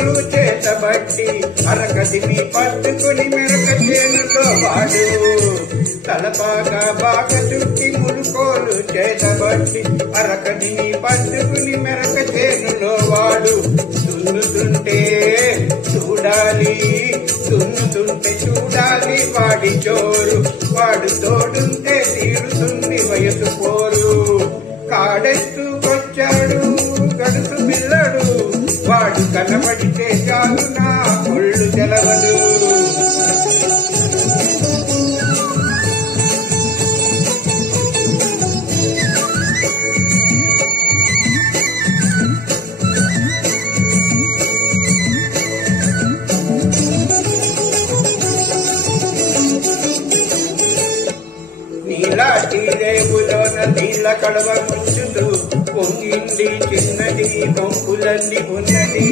ములుకోలు చేతబట్టి అరకదిని పట్టుకుని మెరక చేనులో వాడు తలపాగా బాగా చుట్టి ములుకోలు చేతబట్టి అరకదిని పట్టుకుని మెరక చేనులో వాడు దున్నుతుంటే చూడాలి వాడి జోరు వాడు తోడుంటే తీరుతుంది వయసు పోరు కాడెత్తు వచ్చాడు గడుసు పిల్లడు వాడు కనబడితే చాలు నా ఒళ్ళు తెలవదు నీలాటి రేవులోన నీళ్ళ కడవ ముంచుతూ పొంగింది చిన్నది కొంపులన్నీ ఉన్నది